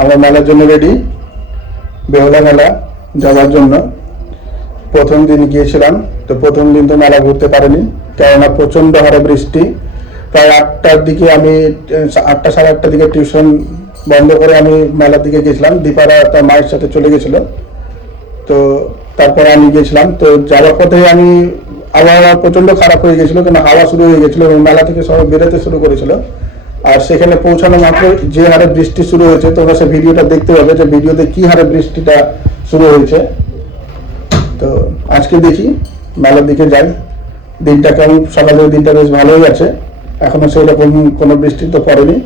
আমরা মেলার জন্য রেডি, বেহুলা মেলা যাওয়ার জন্য। প্রথম দিন গিয়েছিলাম, তো প্রথম দিন তো মেলা ঘুরতে পারিনি, কেননা প্রচণ্ড হারে বৃষ্টি। প্রায় 8টার দিকে আমি 8টা সাড়ে 8টার দিকে টিউশন বন্ধ করে আমি মেলার দিকে গেছিলাম। দীপারা তার মায়ের সাথে চলে গেছিলো, তো তারপরে আমি গেছিলাম। তো যাওয়ার পথে আমি আবহাওয়া প্রচণ্ড খারাপ হয়ে গেছিলো, কেন হাওয়া শুরু হয়ে গেছিলো এবং মেলা থেকে সবাই বেরোতে শুরু করেছিল। আর সেখানে পৌঁছানো মাত্র যে হারে বৃষ্টি শুরু হয়েছে, তোমরা সে ভিডিওটা দেখতে পাবে যে ভিডিওতে কি হারে বৃষ্টিটা শুরু হয়েছে। তো আজকে দেখি মেলার দিকে যাই, দিনটা কেমন। সকালের দিনটা বেশ ভালোই আছে, এখনো সেই রকম কোনো বৃষ্টি তো পড়েনি।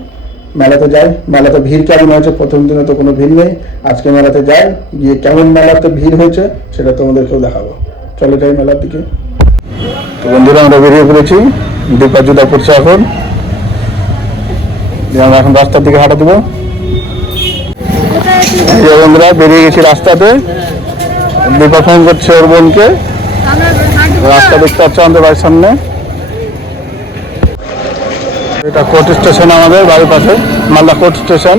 মেলাতে যাই, মেলাতে ভিড় কেমন হয়েছে। প্রথম দিনে তো কোনো ভিড় নেই, আজকে মেলাতে যাই, গিয়ে কেমন মেলাতে ভিড় হয়েছে সেটা তোমাদেরকেও দেখাবো। চলে যাই মেলার দিকে। তো বন্ধুরা আমরা বেরিয়ে পড়েছি, দীপা জুতা পড়ছে এখন। আমরা এখন রাস্তার দিকে হাঁটা দেবো। বন্ধুরা বেরিয়ে গেছি রাস্তাতে, দীপা ফোন করছে ওর বোনকে। রাস্তা দেখতে পাচ্ছ আমাদের বাড়ির সামনে, এটা কোর্ট স্টেশন, আমাদের বাড়ির পাশে মালদা কোর্ট স্টেশন।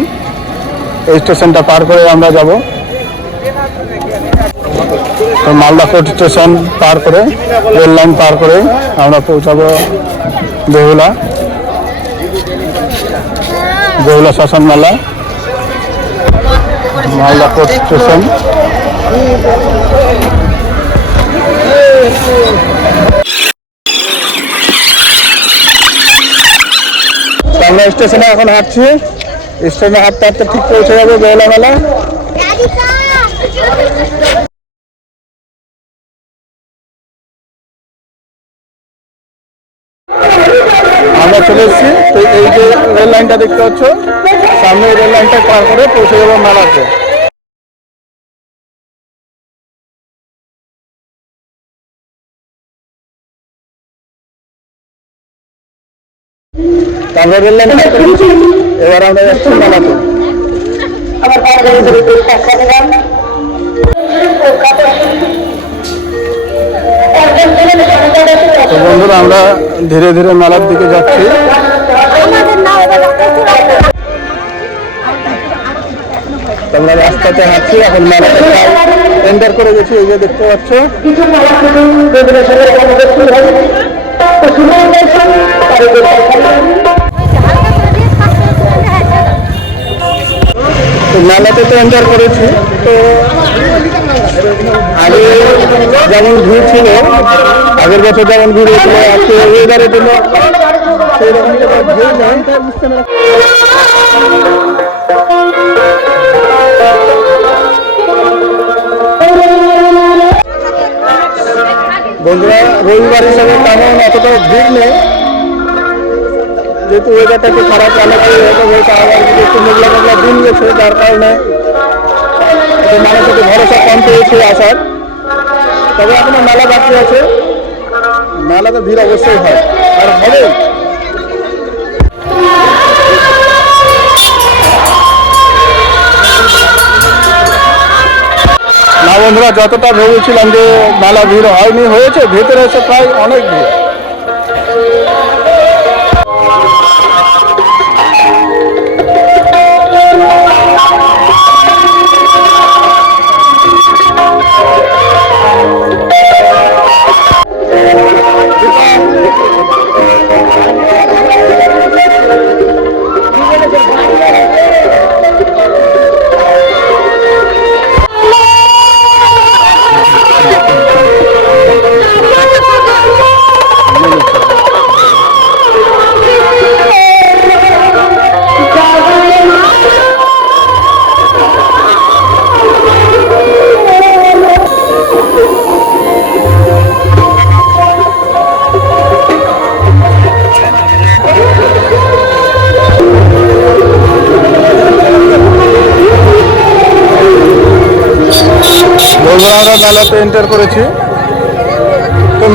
এই স্টেশনটা পার করে আমরা যাব। তো মালদা কোর্ট স্টেশন পার করে, রেল লাইন পার করে আমরা পৌঁছাবো বেহুলা শ্মশান মেলা, মালদা কোর্ট স্টেশন। আমরা স্টেশনে এখন হাঁটছি, স্টেশনে হাঁটতে হাঁটতে ঠিক পৌঁছে যাবো বেহুলা মেলা। আমরা চলে এসেছি। তো এই যে রেল লাইনটা দেখতে পাচ্ছ সামনে, রেল লাইনটা পার করে পৌঁছে যাবো মেলাতে। আমরা রেল লাইন পার করে দিচ্ছি, এবার আমরা যাচ্ছি মেলাতে। তো বন্ধুরা আমরা ধীরে ধীরে মেলার দিকে যাচ্ছি। আমরা রাস্তাতে হাঁটছি, এখন মেলাতে এন্টার করে গেছি। এই যে দেখতে পাচ্ছ মেলাতে তো এন্টার করেছি। তো আগে যেমন ভিড় ছিল, আগের বছর যেমন ভিড় হয়েছিল, আজকে ওয়েদারের জন্য সেই রকম ভিড় নেই। বন্ধুরা রবিবার হিসাবে তেমন অতটা ভিড় নেই, যেহেতু ওয়েদারটা একটু খারাপ, অনেকে একটু মেঘলা মেঘলা দিন গেছে, যার কারণে মানুষ একটু ভরসা কম পেয়েছে আসার। তবে এখনো মেলা বাকি আছে, মেলাতে ভিড় অবশ্যই হয় আর হবে। না বন্ধুরা, যতটা ভেবেছিলাম যে মেলা ভিড় হয়নি, হয়েছে, ভেতরে এসে প্রায় অনেক ভিড়। আমরা মেলাতে এন্টার করেছি। তো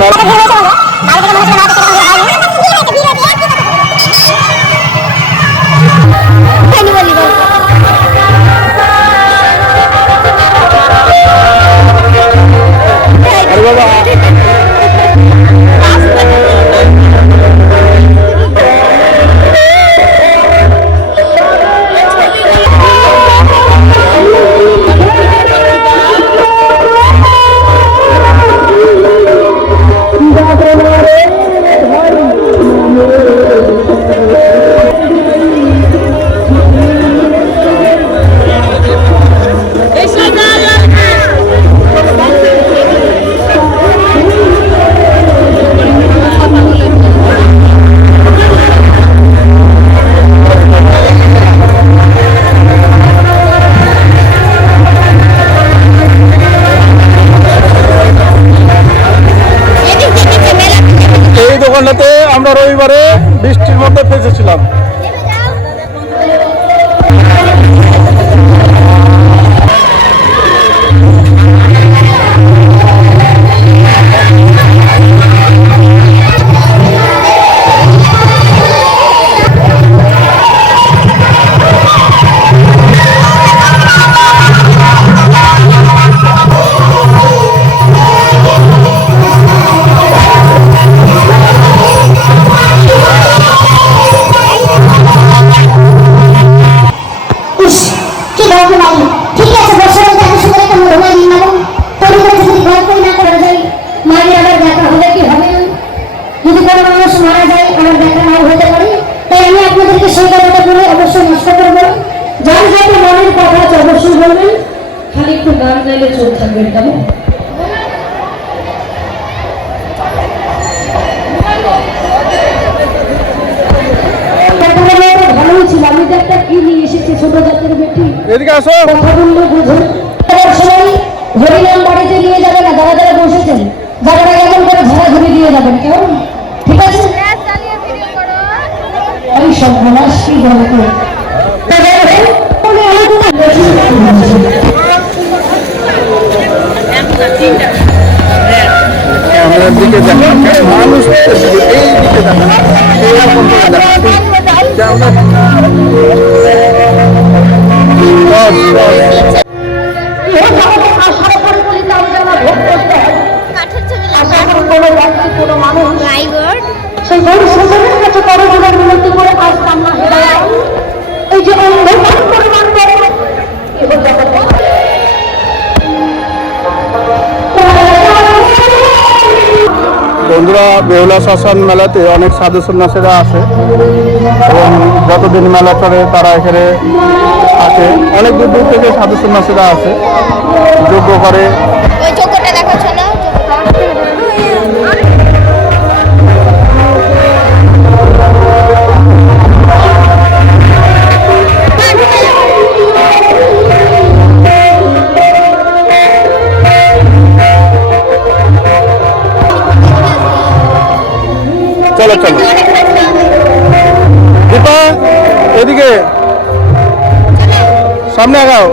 বসে বলবেন, খালি একটু গান গাইলে চোখ থাকবেন, কেমন? ভালো হয়েছিল, আমি তো একটা কি নিয়ে এসেছি, ছোট জাতের বেটি, এদিকে আসো। কথা বললে বুঝুন। সবাই হরিনাম বাড়িতে নিয়ে যাবে না, যারা যারা বসেছেন যারা কেমন করে ঝাড়াঝুড়ি দিয়ে যাবেন, কেমন? ঠিক আছে, আমি সব বলাস কি বলবো। ক্যামেরার দিকে দেখেন, মানুষ এই দিকে দেখেন, এইরকম করে দেখেন। সেই গরু সুজনের কাছে বড় বড় মিনতি করে আসতাম না, এই যে অন্ধকার পরিমাণ বন্ধুরা, বেহুলা শ্মশান মেলাতে অনেক সাধু সন্ন্যাসীরা আসে এবং যতদিন মেলা চলে তারা এখানে থাকে। অনেক দূর দূর থেকে সাধু সন্ন্যাসীরা আসে, যজ্ঞ করে। ওই যোগ্যটা দেখাচ্ছ না? চলো চলো দীপা, এদিকে সামনে আগাও।